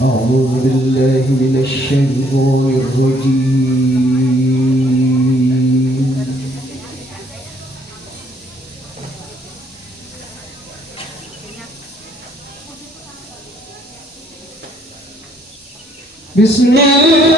أعوذ بالله من الشيطان الرجيم. بسم الله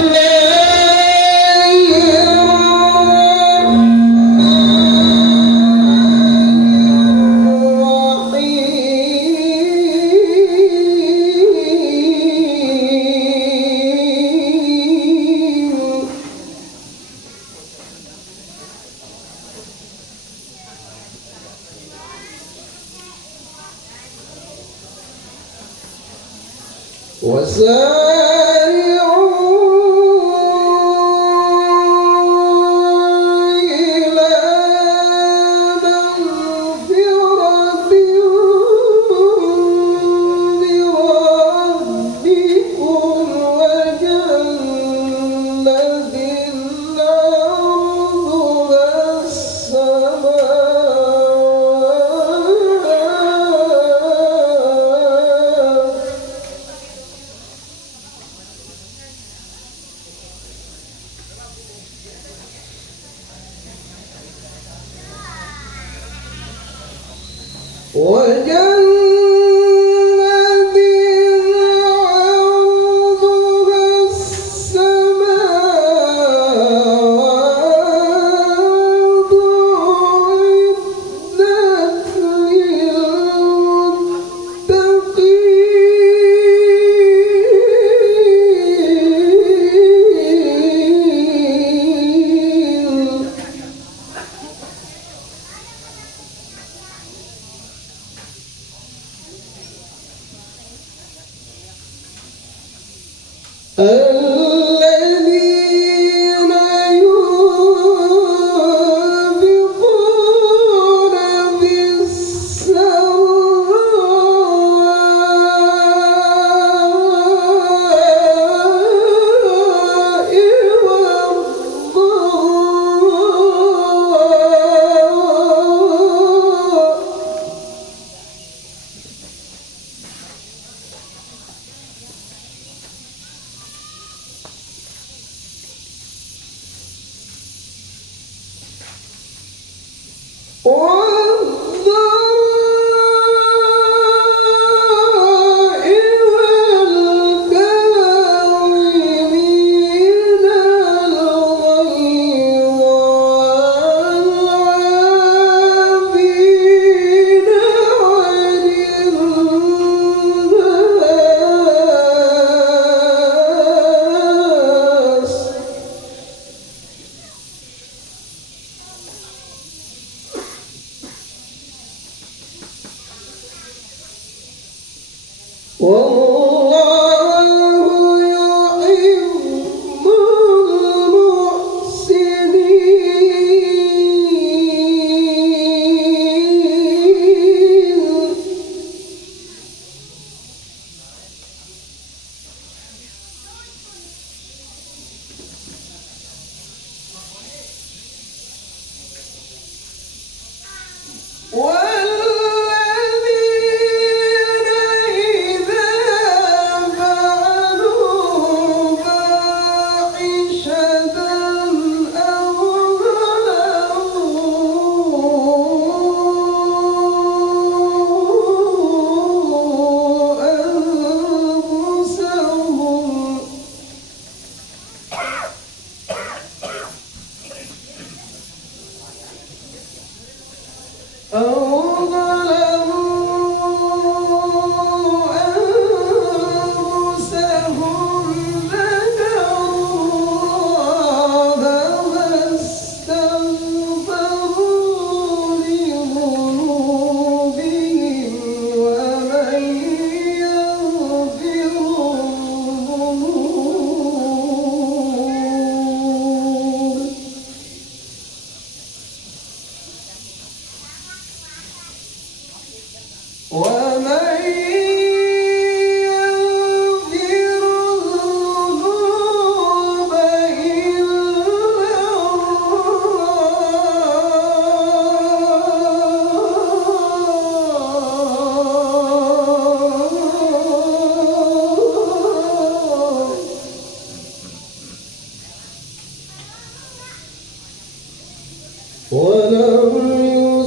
ولم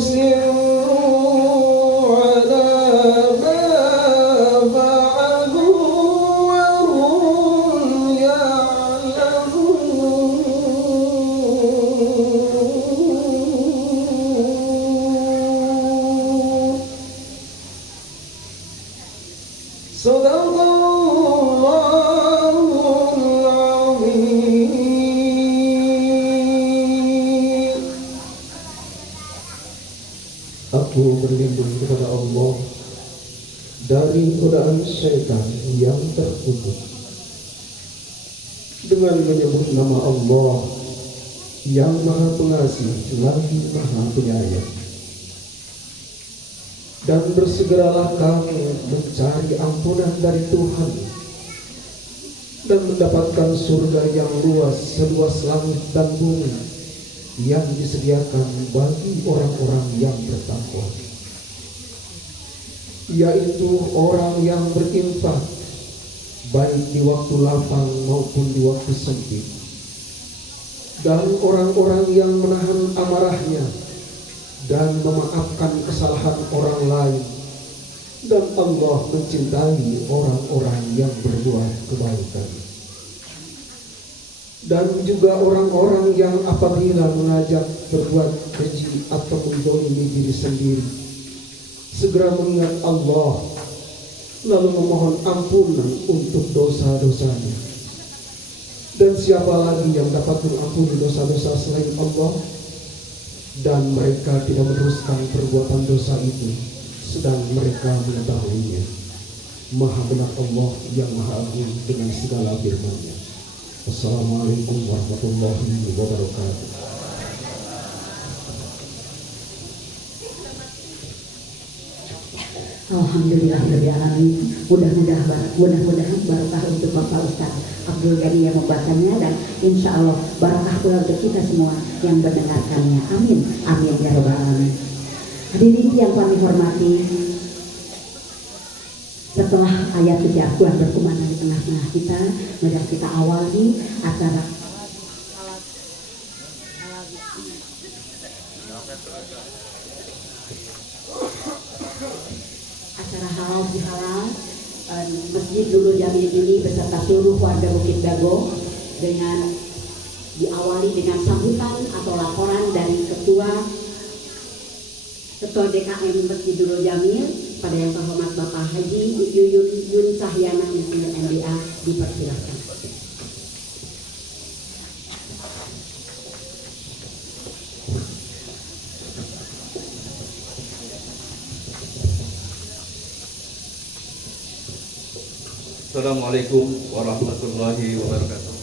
يصروا على ما فعلوا وهم يعلمون صدق الله العظيم. Aku berlindung kepada Allah dari godaan syaitan yang terkutuk dengan menyebut nama Allah yang Maha Pengasih lagi Maha Penyayang. Dan bersegeralah kamu mencari ampunan dari Tuhan dan mendapatkan surga yang luas seluas langit dan bumi yang disediakan bagi orang-orang yang bertakwa, yaitu orang yang berinfak baik di waktu lapang maupun di waktu sempit, dan orang-orang yang menahan amarahnya dan memaafkan kesalahan orang lain, dan Allah mencintai orang-orang yang berbuat kebaikan. Dan juga orang-orang yang apabila mengajak berbuat keji atau menzalimi diri sendiri, segera mengingat Allah lalu memohon ampunan untuk dosa-dosanya. Dan siapa lagi yang dapat mengampuni dosa-dosa selain Allah? Dan mereka tidak meneruskan perbuatan dosa itu sedang mereka mengetahuinya. Maha benar Allah yang Maha Agung dengan segala firman-Nya. Assalamualaikum warahmatullahi wabarakatuh. Alhamdulillahirrahmanirrahim. Mudah-mudahan barakah untuk Bapak Ustaz Abdul Ghani yang membacanya, dan insya Allah barakah pula untuk kita semua yang mendengarkannya. Amin, amin ya robbal alamin. Hadirin yang kami hormati, setelah ayat kejaguan berkumandang di tengah-tengah kita, mari kita awali acara halal bihalal Masjid Nurul Jamil ini beserta seluruh warga Bukit Dago, dengan diawali dengan sambutan atau laporan dari Ketua DKM Masjid Nurul Jamil pada yang terhormat Bapak Haji Yun Sahyana MBA, dipersilakan. Assalamualaikum warahmatullahi wabarakatuh.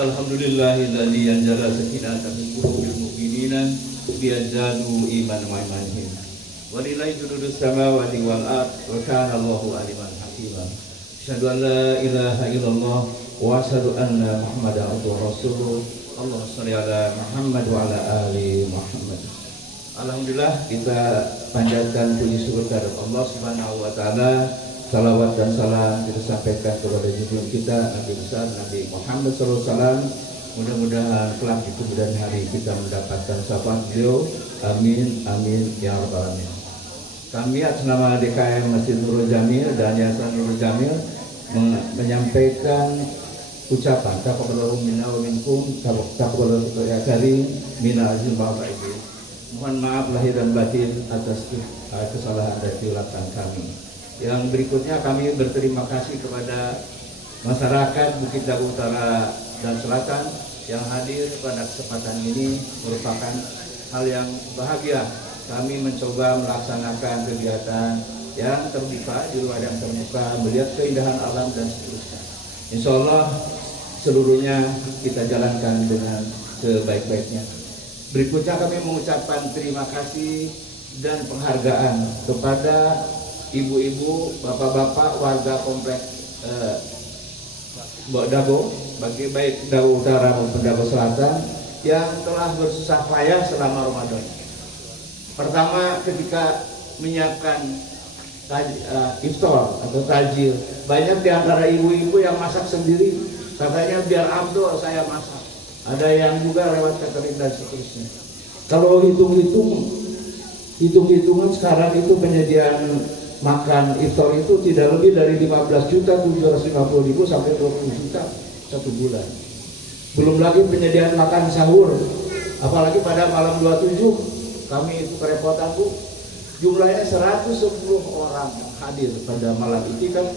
Alhamdulillahilladzi anzala sakinata fi qulubil mu'minina liyazdadu imanan wa imanihim. Walillahi junudus samawati wal ard wa kana Allahu aliman hakima. Asyhadu an la ilaha illallah wa asyhadu anna Muhammadan abduhu wa rasuluh. Allahumma shalli ala Muhammad wa ala ali Muhammad. Alhamdulillah, kita panjatkan puji syukur kepada Allah Subhanahu wa taala. Salawat dan salam kita sampaikan kepada junjungan kita Nabi besar Nabi Muhammad SAW. Mudah-mudahan kelak di kemudian hari kita mendapatkan syafaat beliau. Amin amin ya rabbal alamin. Kami atas nama DKM Masjid Nurul Jamil dan Yayasan Nurul Jamil menyampaikan ucapan taqabbalallahu minna wa minkum, taqabbalallahu ya karim minal azim Bapak Ibu. Mohon maaf lahir dan batin atas kesalahan dan kehilapan kami. Yang berikutnya kami berterima kasih kepada masyarakat Bukit Dago Utara dan Selatan yang hadir pada kesempatan ini. Merupakan hal yang bahagia kami mencoba melaksanakan kegiatan yang terbuka di luar yang terbuka, melihat keindahan alam dan seterusnya. Insya Allah seluruhnya kita jalankan dengan sebaik-baiknya. Berikutnya kami mengucapkan terima kasih dan penghargaan kepada ibu-ibu, bapak-bapak warga komplek Dago, baik Dago Utara maupun Dago Selatan, yang telah bersusah payah selama Ramadan. Pertama, ketika menyiapkan iftar atau tajil, banyak di antara ibu-ibu yang masak sendiri. Katanya biar afdol saya masak. ada yang juga lewat catering dan seterusnya. Kalau hitung-hitungan sekarang itu penyediaan makan iftar itu tidak lebih dari 15.750.000 sampai 20 juta satu bulan. Belum lagi penyediaan makan sahur, apalagi pada malam 27 kami itu kerepotan Bu, jumlahnya 110 orang hadir pada malam itu kan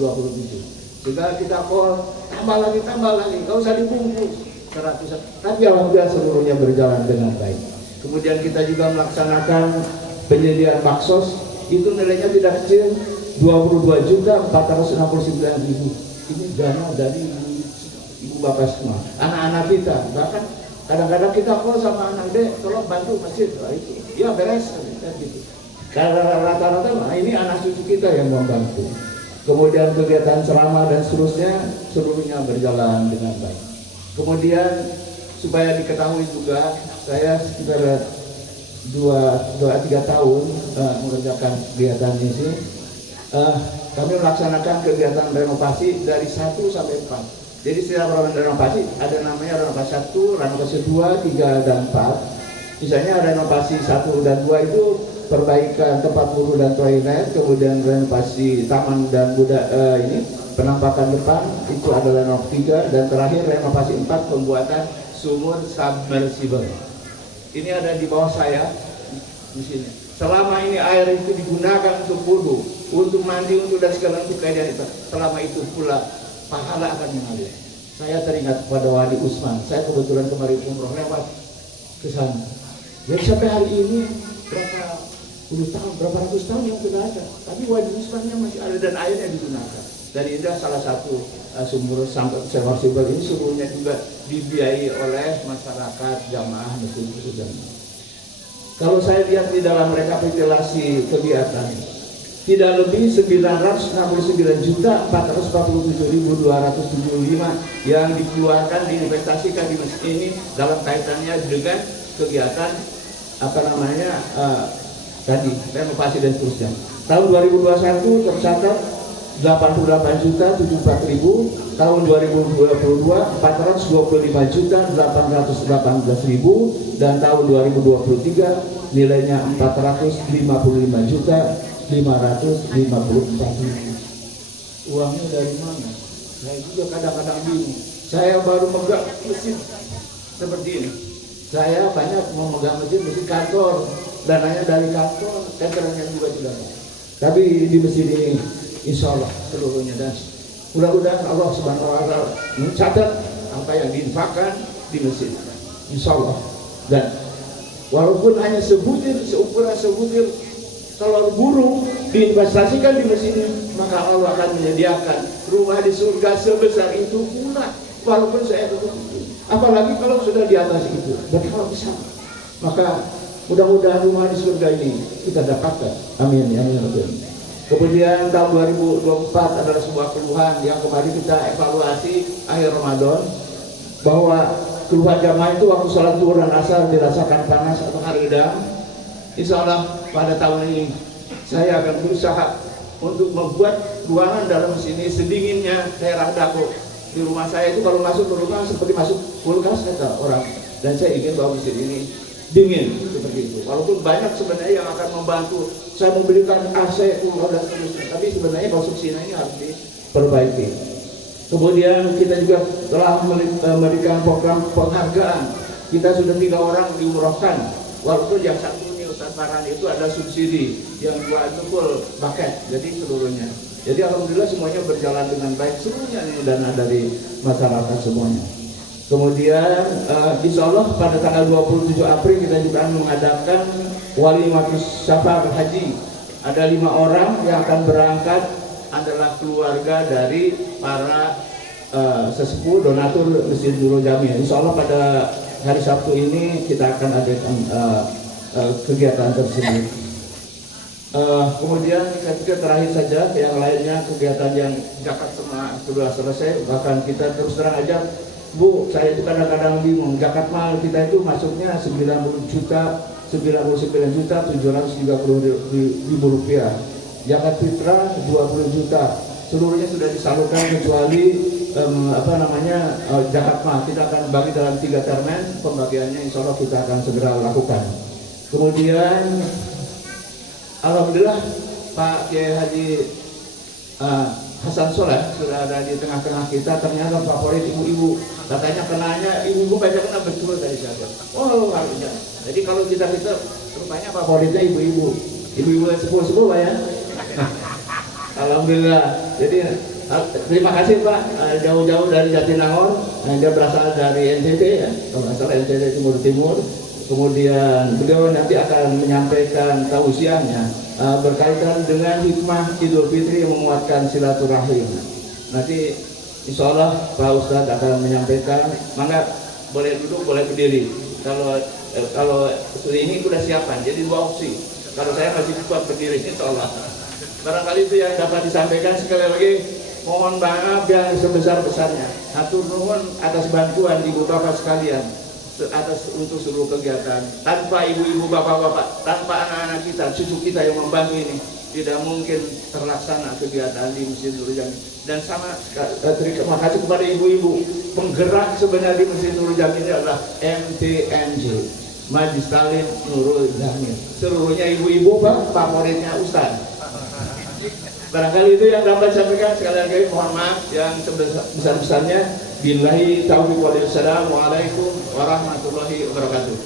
27. Sehingga kita call tambah lagi, nggak usah dibungkus 100. Tapi alhamdulillah seluruhnya berjalan dengan baik. Kemudian kita juga melaksanakan penyediaan baksos, itu nilainya tidak kecil, 22.469.000. Ini dana dari ibu bapak semua, anak-anak kita. Bahkan kadang-kadang kita call sama anak dek, tolong bantu masjid. Itu ya beres gitu. Karena rata-rata ini anak cucu kita yang membantu. Kemudian kegiatan ceramah dan seterusnya seluruhnya berjalan dengan baik. Kemudian supaya diketahui juga, saya sekitar 2-3 tahun mengerjakan kegiatan ini. Kami melaksanakan kegiatan renovasi dari 1 sampai 4. Jadi setiap renovasi ada namanya renovasi 1, renovasi 2, 3, dan 4. Misalnya renovasi 1 dan 2 itu perbaikan tempat wudhu dan toilet, kemudian renovasi taman dan ini penampakan depan, itu adalah renovasi 3, dan terakhir renovasi 4 pembuatan sumur submersible. Ini ada di bawah saya di sini. Selama ini air itu digunakan untuk wudhu, untuk mandi, untuk dan segala untuk keadaan itu, selama itu pula pahala akan mengalir. Saya teringat pada Wali Usman. Saya kebetulan kemarin umroh lewat ke sana. Jadi sampai hari ini berapa puluh tahun, berapa ratus tahun yang sudah ada, tapi Wali Usmannya masih ada dan airnya digunakan. Dan ini adalah salah satu sumur submersible ini seluruhnya juga dibiayai oleh masyarakat jamaah Masjid Jamaah. Kalau saya lihat di dalam rekapitulasi kegiatan, tidak lebih 969.447.275 yang dikeluarkan diinvestasikan di masjid ini dalam kaitannya dengan kegiatan tadi renovasi dan seterusnya. Tahun 2021 tercatat 88.074.000, tahun 2022 425.818.000, dan tahun 2023 nilainya 455.554.000. Uangnya dari mana? Saya juga kadang-kadang bingung. Saya baru megang mesin seperti ini. Saya banyak memegang mesin kantor, dananya dari kantor, tekerannya juga tidak. Tapi di mesin ini insya Allah seluruhnya, dan mudah-mudahan Allah Subhanahu wa Ta'ala mencatat apa yang diinfakkan di masjid, insya Allah. Dan walaupun hanya sebutir, seukuran sebutir telur burung diinvestasikan di masjid ini, maka Allah akan menyediakan rumah di surga sebesar itu pula. Walaupun saya itu, apalagi kalau sudah di atas itu, berkala besar, maka mudah-mudahan rumah di surga ini kita dapatkan. Amin ya Allah. Kemudian tahun 2024 adalah sebuah keluhan yang kemarin kita evaluasi akhir Ramadan, bahwa keluhan jamaah itu waktu sholat zuhur dan asar dirasakan panas atau haridang. Insya Allah pada tahun ini saya akan berusaha untuk membuat ruangan dalam sini sedinginnya daerah Dago. Di rumah saya itu kalau masuk ke rumah seperti masuk kulkas kata orang, dan saya ingin bahwa masjid ini dingin seperti itu. Walaupun banyak sebenarnya yang akan membantu saya memberikan AC, dan seterusnya, tapi sebenarnya konstruksinya ini harus diperbaiki. Kemudian kita juga telah memberikan program penghargaan. Kita sudah 3 orang diumrohkan, walaupun yang satu ini Ustaz Farhan itu ada subsidi, yang 2 itu full paket, jadi seluruhnya. Jadi alhamdulillah semuanya berjalan dengan baik, semuanya ini dana dari masyarakat semuanya. Kemudian insya Allah pada tanggal 27 April kita juga akan mengadakan walimatus safar haji. Ada 5 orang yang akan berangkat, adalah keluarga dari para sesepuh donatur Masjid Nurul Jami. Insya Allah pada hari Sabtu ini kita akan adakan kegiatan tersebut. Kemudian ketika terakhir saja, yang lainnya kegiatan yang zakat semua sudah selesai. Bahkan kita terus terang aja, Bu, saya itu kadang-kadang bingung, zakat mal kita itu masuknya 99.730.000 rupiah. Zakat fitrah 20 juta. Seluruhnya sudah disalurkan kecuali zakat mah kita akan bagi dalam 3 termen. Pembagiannya insya Allah kita akan segera lakukan. Kemudian alhamdulillah Pak Kiai Haji Hasan Soleh sudah ada di tengah-tengah kita. Ternyata favorit ibu-ibu, katanya kenanya ibu-ibu banyak kena betul dari saya. Oh harusnya. Jadi kalau kita rupanya favoritnya ibu-ibu sepuh-sepuh Pak ya. Alhamdulillah. Jadi terima kasih Pak, jauh-jauh dari Jatinangor. Dia berasal dari NTT ya, kalau nggak salah NTT Timur. Kemudian beliau nanti akan menyampaikan tausiahnya berkaitan dengan hikmah Idul Fitri yang menguatkan silaturahim. Nanti insya Allah Pak Ustadz akan menyampaikan. Mangga boleh duduk, boleh berdiri. Kalau ini sudah siapkan, jadi 2 opsi. Kalau saya masih kuat berdiri, insya Allah. Barangkali itu yang dapat disampaikan. Sekali lagi mohon maaf yang sebesar-besarnya. Hatur nuhun atas bantuan ibu bapak sekalian atas untuk seluruh kegiatan. Tanpa ibu-ibu, bapak-bapak, tanpa anak-anak kita, cucu kita yang membantu ini, tidak mungkin terlaksana kegiatan di Masjid Nurul Jamil. Dan terima kasih kepada ibu-ibu. Penggerak sebenarnya di Masjid Nurul Jamil ini adalah MTNJ, Majlis Taklim Nurul Jamil. Seluruhnya ibu-ibu, Pak, favoritnya Ustaz. Barangkali itu yang dapat saya sampaikan. Sekali lagi mohon maaf yang sebesar-besarnya. Billahi taufiq wal hidayah. Assalamualaikum warahmatullahi wabarakatuh.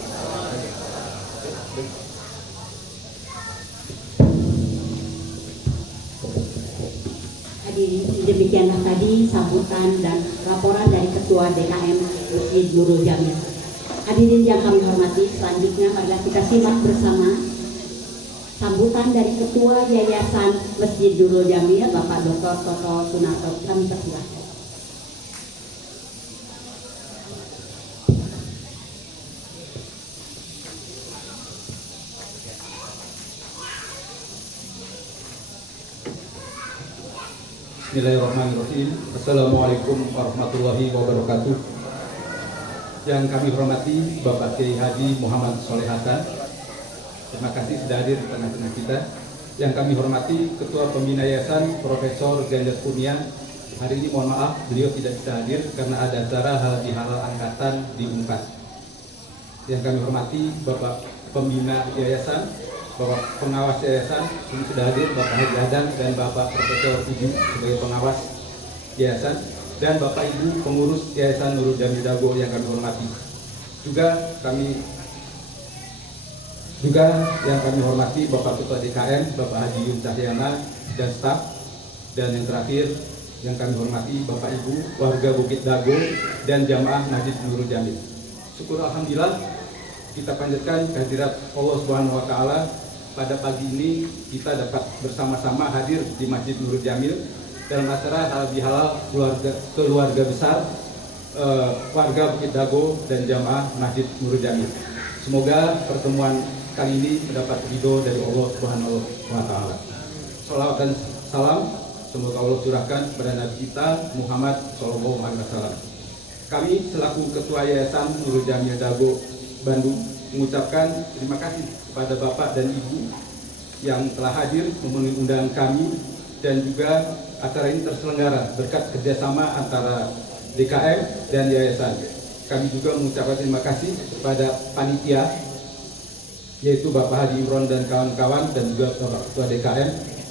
Hadirin, demikianlah tadi sambutan dan laporan dari Ketua DKM Masjid Nurul Jamil. Hadirin yang kami hormati, selanjutnya marilah kita simak bersama sambutan dari Ketua Yayasan Masjid Nurul Jamil, Bapak Dr. Toto Sunarto. Kami persilahkan. Bismillahirrahmanirrahim. Assalamualaikum warahmatullahi wabarakatuh. Yang kami hormati Bapak Kiai Haji Muhammad Soleh Hasan, terima kasih sudah hadir di tengah-tengah kita. Yang kami hormati Ketua Pembina Yayasan Profesor Ganjar Kurnia. Hari ini mohon maaf beliau tidak bisa hadir karena ada acara halal bihalal angkatan di Unpad. Yang kami hormati Bapak Pembina Yayasan, Bapak pengawas yayasan, ini sudah hadir Bapak Haji Adam dan Bapak Profesor Ibu sebagai pengawas yayasan, dan Bapak Ibu pengurus Yayasan Nurul Jamil Dago yang kami hormati. Juga yang kami hormati Bapak Ketua DKM, Bapak Haji Yun Cahyana dan staf, dan yang terakhir yang kami hormati Bapak Ibu warga Bukit Dago dan jamaah Masjid Nurul Jamil. Syukur alhamdulillah kita panjatkan kehadirat Allah Subhanahu wa taala. Pada pagi ini kita dapat bersama-sama hadir di Masjid Nurul Jamil dalam acara halal bihalal keluarga besar warga Bukit Dago dan jamaah Masjid Nurul Jamil. Semoga pertemuan kali ini mendapat ridho dari Allah Subhanahu wa taala. Shalawat dan salam semoga Allah curahkan kepada Nabi kita Muhammad sallallahu alaihi wasallam. Kami selaku Ketua Yayasan Nurul Jamil Dago Bandung mengucapkan terima kasih kepada Bapak dan Ibu yang telah hadir memenuhi undangan kami, dan juga acara ini terselenggara berkat kerjasama antara DKM dan Yayasan. Kami juga mengucapkan terima kasih kepada panitia, yaitu Bapak Haji Imron dan kawan-kawan, dan juga Bapak Ketua DKM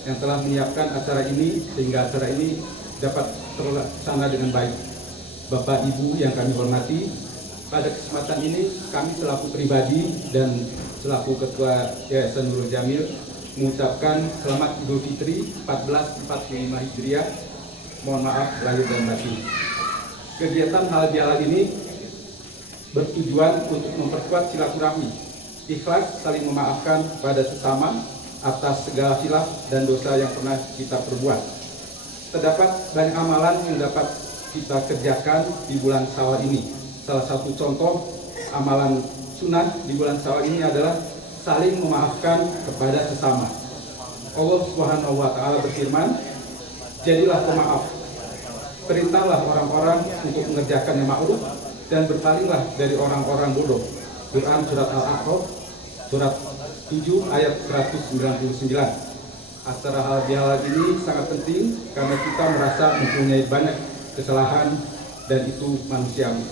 yang telah menyiapkan acara ini sehingga acara ini dapat terlaksana dengan baik. Bapak Ibu yang kami hormati, pada kesempatan ini kami selaku pribadi dan selaku Ketua Yayasan Nurul Jamil mengucapkan selamat Idul Fitri 1445 Hijriah. Mohon maaf lahir dan batin. Kegiatan halal bihalal ini bertujuan untuk memperkuat silaturahmi, ikhlas saling memaafkan pada sesama atas segala khilaf dan dosa yang pernah kita perbuat. Terdapat banyak amalan yang dapat kita kerjakan di bulan Syawal ini. Salah satu contoh amalan sunnah di bulan Syawal ini adalah saling memaafkan kepada sesama. Allah Subhanahu wa taala berfirman, "Jadilah pemaaf. Perintahlah orang-orang untuk mengerjakan yang ma'ruf dan berpalinglah dari orang-orang bodoh." Quran surat Al-A'raf surat 7 ayat 199. Acara halal bihalal ini sangat penting karena kita merasa mempunyai banyak kesalahan dan itu manusiawi.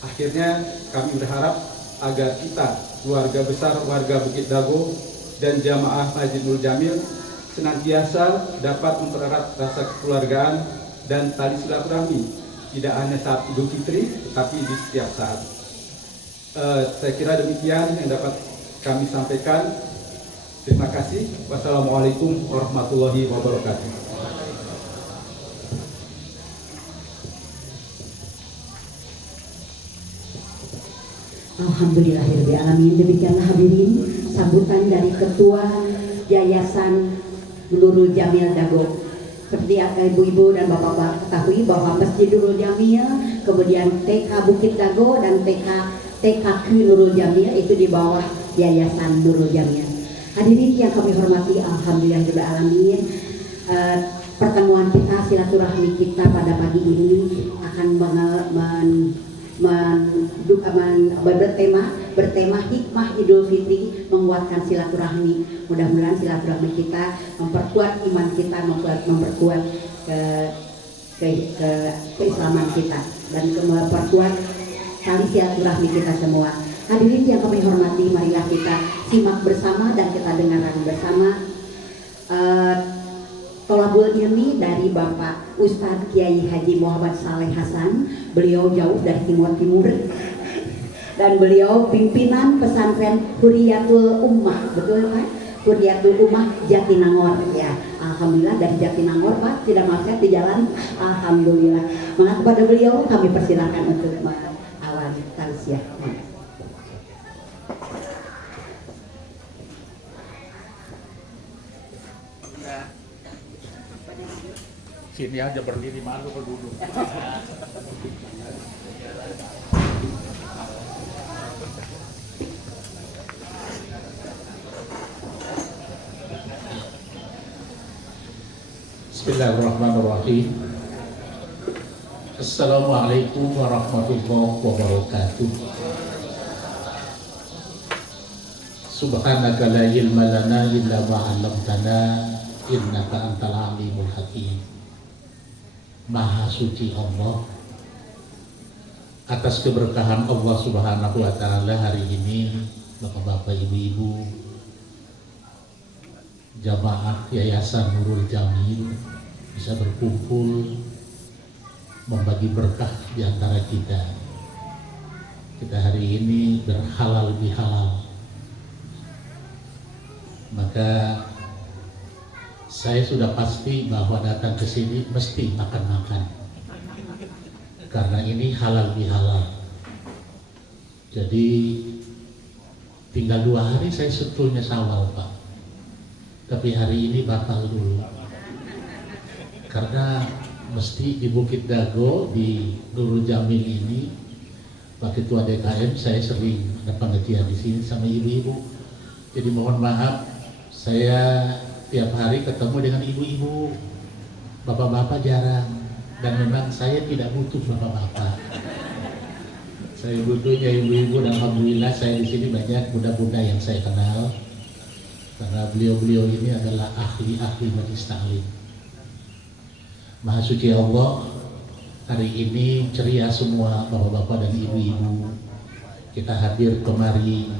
Akhirnya kami berharap agar kita, keluarga besar warga Bukit Dago dan jamaah Masjid Nurul Jamil senantiasa dapat mempererat rasa kekeluargaan dan tali silaturahmi, tidak hanya saat Idul Fitri, tetapi di setiap saat. Saya kira demikian yang dapat kami sampaikan. Terima kasih. Wassalamualaikum warahmatullahi wabarakatuh. Alhamdulillahirrahmanirrahim. Demikianlah hadirin sambutan dari Ketua Yayasan Nurul Jamil Dago. Seperti ibu-ibu dan bapak-bapak ketahui bahwa Masjid Nurul Jamil, kemudian TK Bukit Dago dan TKQ Nurul Jamil itu di bawah Yayasan Nurul Jamil. Hadirin yang kami hormati, alhamdulillahirrahmanirrahim. Pertemuan kita, silaturahmi kita pada pagi ini akan bertema hikmah Idul Fitri, menguatkan silaturahmi. Mudah-mudahan silaturahmi kita memperkuat iman kita, memperkuat keislaman kita, dan memperkuat tali silaturahmi kita semua. Hadirin yang kami hormati, marilah kita simak bersama dan kita dengarkan bersama tolabul ilmi dari Bapak Ustadz Kiai Haji Muhammad Saleh Hasan. Beliau jauh dari Timur dan beliau pimpinan pesantren Huriyatul Ummah, betul Pak? Huriyatul Ummah Jatinangor, ya. Alhamdulillah dari Jatinangor Pak, tidak macet di jalan. Alhamdulillah. Maka kepada beliau kami persilakan untuk mengawali tausiah. Sini aja berdiri, malu kalau duduk. Bismillahirrahmanirrahim. Assalamualaikum warahmatullahi wabarakatuh. Subhanaka la ilma lana illa ma 'allamtana innaka antal alimul hakim. Maha suci Allah, atas keberkahan Allah Subhanahu wa taala hari ini, Bapak-bapak, Ibu-ibu, jamaah Yayasan Nurul Jamil bisa berkumpul membagi berkah di antara kita. Kita hari ini berhalal bihalal. Maka saya sudah pasti bahwa datang ke sini mesti makan-makan, karena ini halal bihalal. Jadi tinggal 2 hari saya sebetulnya Syawal Pak, tapi hari ini batal dulu, karena mesti di Bukit Dago di Nurul Jamil ini, Pak Ketua DKM, saya sering ada pengajian di sini sama ibu-ibu. Jadi mohon maaf, saya tiap hari ketemu dengan ibu-ibu, bapak-bapak jarang, dan memang saya tidak butuh bapak-bapak. Saya butuhnya ibu-ibu, dan alhamdulillah saya di sini banyak bunda-bunda yang saya kenal, karena beliau-beliau ini adalah ahli-ahli majelis taklim. Maha suci Allah, hari ini ceria semua bapak-bapak dan ibu-ibu. Kita hadir kemari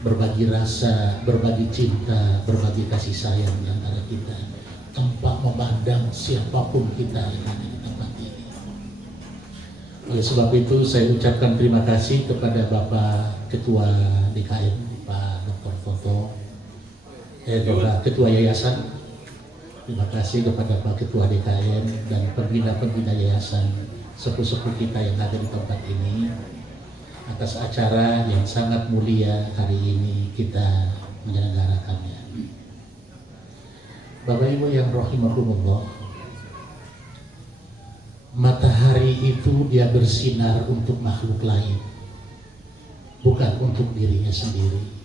berbagi rasa, berbagi cinta, berbagi kasih sayang di antara kita, tanpa memandang siapapun kita yang ada di tempat ini. Oleh sebab itu saya ucapkan terima kasih kepada Bapak Ketua DKM, Pak Dr. Toto, Bapak Ketua Yayasan. Terima kasih kepada Pak Ketua DKM dan pembina-pembina yayasan, sepuh-sepuh kita yang ada di tempat ini, atas acara yang sangat mulia hari ini kita menyelenggarakannya. Bapak Ibu yang rahimakumullah, matahari itu dia bersinar untuk makhluk lain, bukan untuk dirinya sendiri.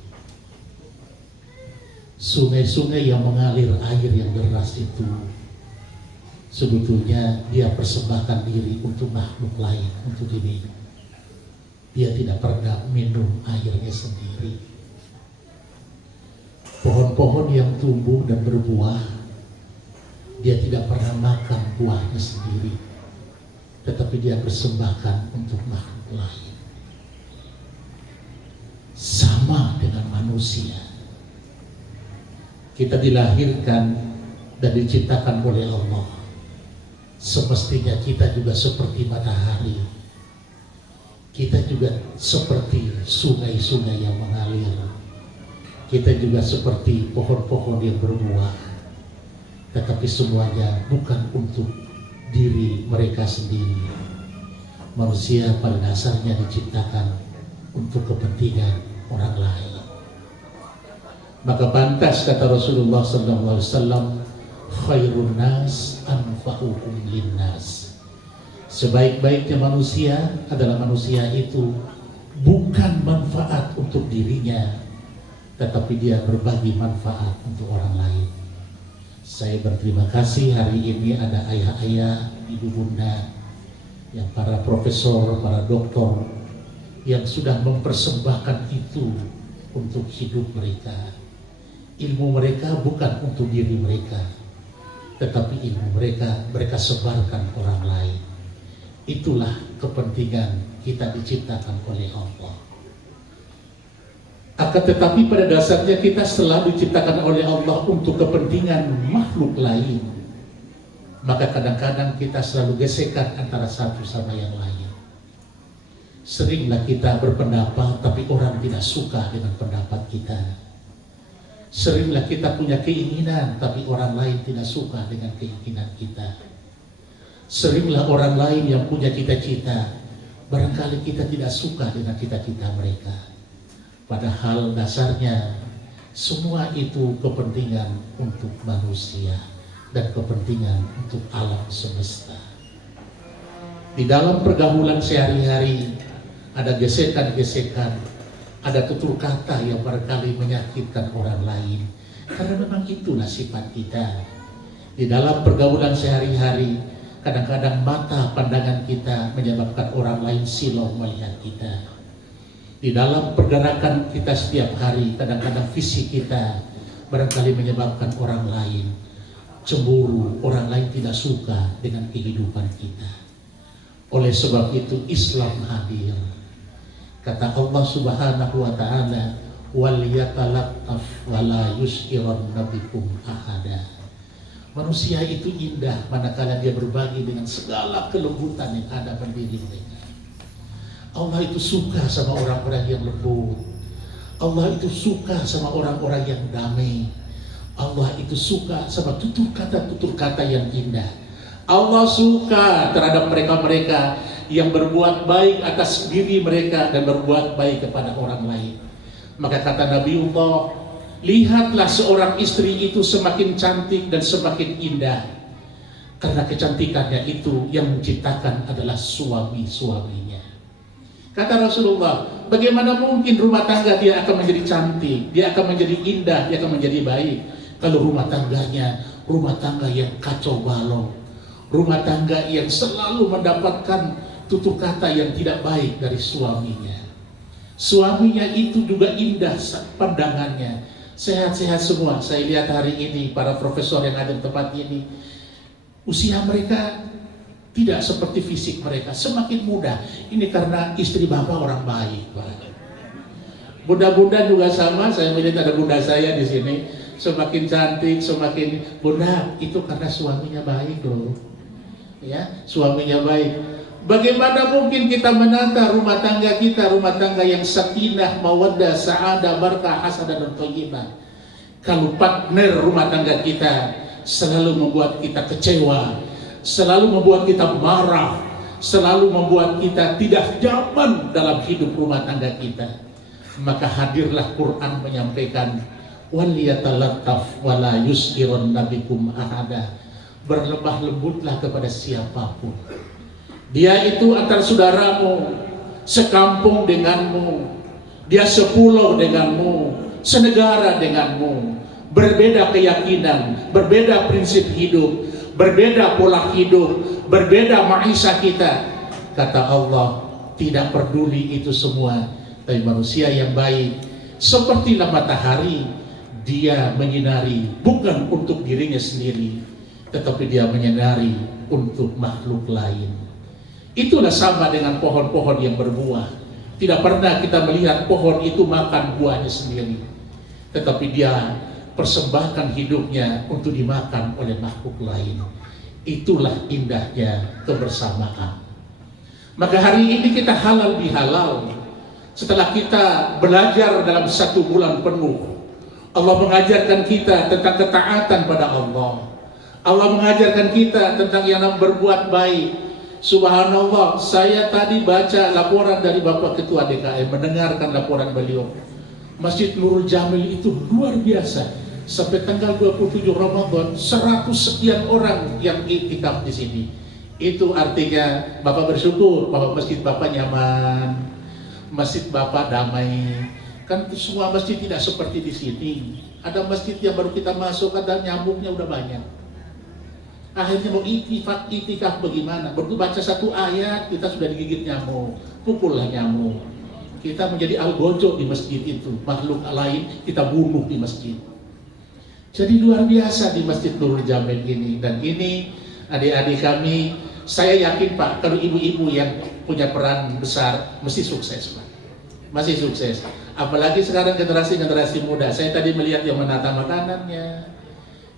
Sungai-sungai yang mengalir air yang deras itu sebetulnya dia persembahkan diri untuk makhluk lain, untuk diminum. Dia tidak pernah minum airnya sendiri. Pohon-pohon yang tumbuh dan berbuah, dia tidak pernah makan buahnya sendiri. tetapi dia persembahkan untuk makhluk lain. Sama dengan manusia, kita dilahirkan dan diciptakan oleh Allah. Semestinya kita juga seperti matahari, kita juga seperti sungai-sungai yang mengalir, kita juga seperti pohon-pohon yang berbuah, tetapi semuanya bukan untuk diri mereka sendiri. Manusia pada dasarnya diciptakan untuk kepentingan orang lain. Maka pantas kata Rasulullah SAW, khairun nas anfa'uhum linnas. Sebaik-baiknya manusia adalah manusia itu bukan manfaat untuk dirinya, tetapi dia berbagi manfaat untuk orang lain. Saya berterima kasih hari ini ada ayah-ayah, ibu bunda, yang para profesor, para doktor yang sudah mempersembahkan itu untuk hidup mereka. Ilmu mereka bukan untuk diri mereka, tetapi ilmu mereka sebarkan orang lain. Itulah kepentingan kita diciptakan oleh Allah. Akan tetapi pada dasarnya kita selalu diciptakan oleh Allah untuk kepentingan makhluk lain. Maka kadang-kadang kita selalu gesekan antara satu sama yang lain. Seringlah kita berpendapat tapi orang tidak suka dengan pendapat kita. Seringlah kita punya keinginan tapi orang lain tidak suka dengan keinginan kita. Seringlah orang lain yang punya cita-cita, barangkali kita tidak suka dengan cita-cita mereka. Padahal dasarnya semua itu kepentingan untuk manusia dan kepentingan untuk alam semesta. Di dalam pergaulan sehari-hari ada gesekan-gesekan, ada tutur kata yang barangkali menyakitkan orang lain. Karena memang itulah sifat kita. Di dalam pergaulan sehari-hari, kadang-kadang mata pandangan kita menyebabkan orang lain silau melihat kita. Di dalam pergerakan kita setiap hari, kadang-kadang fisik kita barangkali menyebabkan orang lain cemburu, orang lain tidak suka dengan kehidupan kita. Oleh sebab itu Islam hadir. Kata Allah Subhanahu wa taala, wal yatalattaf wala yus'iranna bikum ahada. Manusia itu indah manakala dia berbagi dengan segala kelembutan yang ada pada diri mereka. Allah itu suka sama orang-orang yang lembut. Allah itu suka sama orang-orang yang damai. Allah itu suka sama tutur kata yang indah. Allah suka terhadap mereka-mereka yang berbuat baik atas diri mereka dan berbuat baik kepada orang lain. Maka kata Nabiullah, lihatlah seorang istri itu semakin cantik dan semakin indah, karena kecantikannya itu yang menciptakan adalah suami-suaminya. Kata Rasulullah, bagaimana mungkin rumah tangga dia akan menjadi cantik, dia akan menjadi indah, dia akan menjadi baik, kalau rumah tangganya rumah tangga yang kacau balau, rumah tangga yang selalu mendapatkan tutur kata yang tidak baik dari suaminya. Suaminya itu juga indah pandangannya, sehat-sehat semua. Saya lihat hari ini para profesor yang ada di tempat ini, usia mereka tidak seperti fisik mereka, semakin muda. Ini karena istri bapak orang baik. Bunda-bunda juga sama. Saya melihat ada bunda saya di sini, semakin cantik, semakin bunda, itu karena suaminya baik loh. Ya, suaminya baik. Bagaimana mungkin kita menata rumah tangga kita, rumah tangga yang sakinah, mawaddah, sa'adah, barakah, hasanah dan thayyibah, kalau partner rumah tangga kita selalu membuat kita kecewa, selalu membuat kita marah, selalu membuat kita tidak nyaman dalam hidup rumah tangga kita, maka hadirlah Quran menyampaikan, wal yatalattaf wala yus'iranna bikum ahada. Berlemah lembutlah kepada siapapun. Dia itu antar saudaramu, sekampung denganmu, dia sepulau denganmu, senegara denganmu, berbeda keyakinan, berbeda prinsip hidup, berbeda pola hidup, berbeda maisha kita. Kata Allah, tidak peduli itu semua, tapi manusia yang baik sepertilah matahari, dia menyinari bukan untuk dirinya sendiri, tetapi dia menyinari untuk makhluk lain. Itulah sama dengan pohon-pohon yang berbuah. Tidak pernah kita melihat pohon itu makan buahnya sendiri, tetapi dia persembahkan hidupnya untuk dimakan oleh makhluk lain. Itulah indahnya kebersamaan. Maka hari ini kita halal bihalal. Setelah kita belajar dalam 1 bulan penuh, Allah mengajarkan kita tentang ketaatan pada Allah. Allah mengajarkan kita tentang yang namanya berbuat baik. Subhanallah, saya tadi baca laporan dari Bapak Ketua DKM, mendengarkan laporan beliau. Masjid Nurul Jamil itu luar biasa. Sampai tanggal 27 Ramadan, 100 sekian orang yang iktikaf di sini. Itu artinya Bapak bersyukur bahwa masjid Bapak nyaman, masjid Bapak damai. Kan semua masjid tidak seperti di sini. Ada masjid yang baru kita masuk, ada nyamuknya udah banyak. Akhirnya mau itikaf bagaimana? Baru baca 1 ayat, kita sudah digigit nyamuk. Pukullah nyamuk. Kita menjadi algojo di masjid itu. Makhluk lain kita bunuh di masjid. Jadi luar biasa di Masjid Nurul Jamil ini. Dan ini adik-adik kami, saya yakin Pak, kalau ibu-ibu yang punya peran besar, mesti sukses Pak. Masih sukses. Apalagi sekarang generasi-generasi muda. Saya tadi melihat yang menata makanannya,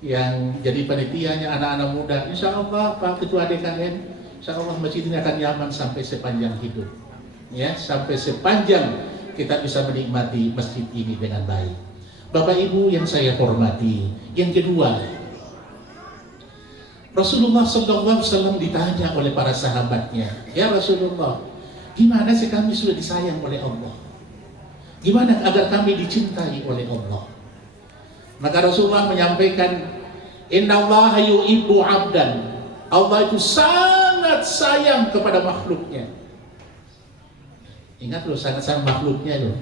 yang jadi panitianya anak-anak muda. Insya Allah Pak Ketua DKM, insya Allah masjid ini akan nyaman sampai sepanjang hidup, ya, sampai sepanjang kita bisa menikmati masjid ini dengan baik. Bapak Ibu yang saya hormati, yang kedua, Rasulullah SAW ditanya oleh para sahabatnya, ya Rasulullah, gimana sih kami sudah disayang oleh Allah? Gimana agar kami dicintai oleh Allah? Maka Rasulullah menyampaikan, Innallaha yuhibbu 'abdan. Allah itu sangat sayang kepada makhluknya. Ingat loh, sangat sayang makhluknya loh.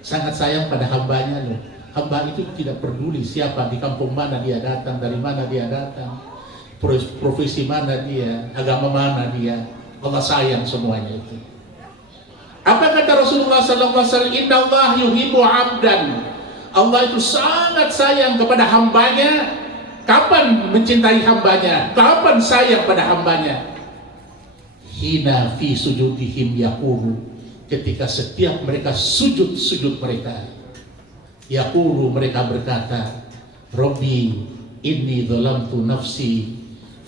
Sangat sayang pada hambanya loh. Hamba itu tidak peduli siapa, di kampung mana dia datang, dari mana dia datang, profesi mana dia, agama mana dia. Allah sayang semuanya itu. Apa kata Rasulullah SAW? Innallaha yuhibbu 'abdan. Allah itu sangat sayang kepada hambanya. Kapan mencintai hambanya? Kapan sayang pada hambanya? Hina fi sujudihim yaqulu. Ketika setiap mereka sujud mereka, yaqulu, mereka berkata, Rabbi inni dhalamtu nafsi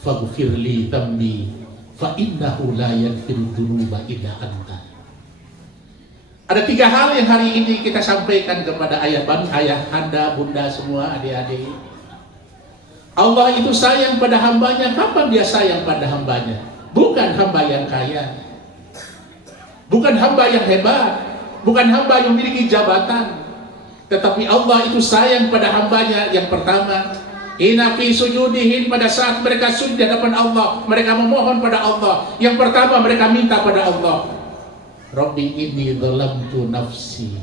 faghfirli dhanbi fa innahu la yaghfiru dzunuba illa anta. Ada 3 hal yang hari ini kita sampaikan kepada ayah anda, bunda semua, adik-adik. Allah itu sayang pada hambanya. Kapan dia sayang pada hambanya? Bukan hamba yang kaya, bukan hamba yang hebat, bukan hamba yang memiliki jabatan, tetapi Allah itu sayang pada hambanya. Yang pertama, Ina fi sujudihim, pada saat mereka sujud di hadapan Allah, mereka memohon pada Allah. Yang pertama mereka minta pada Allah, Rabbi inni dhalamtu nafsi.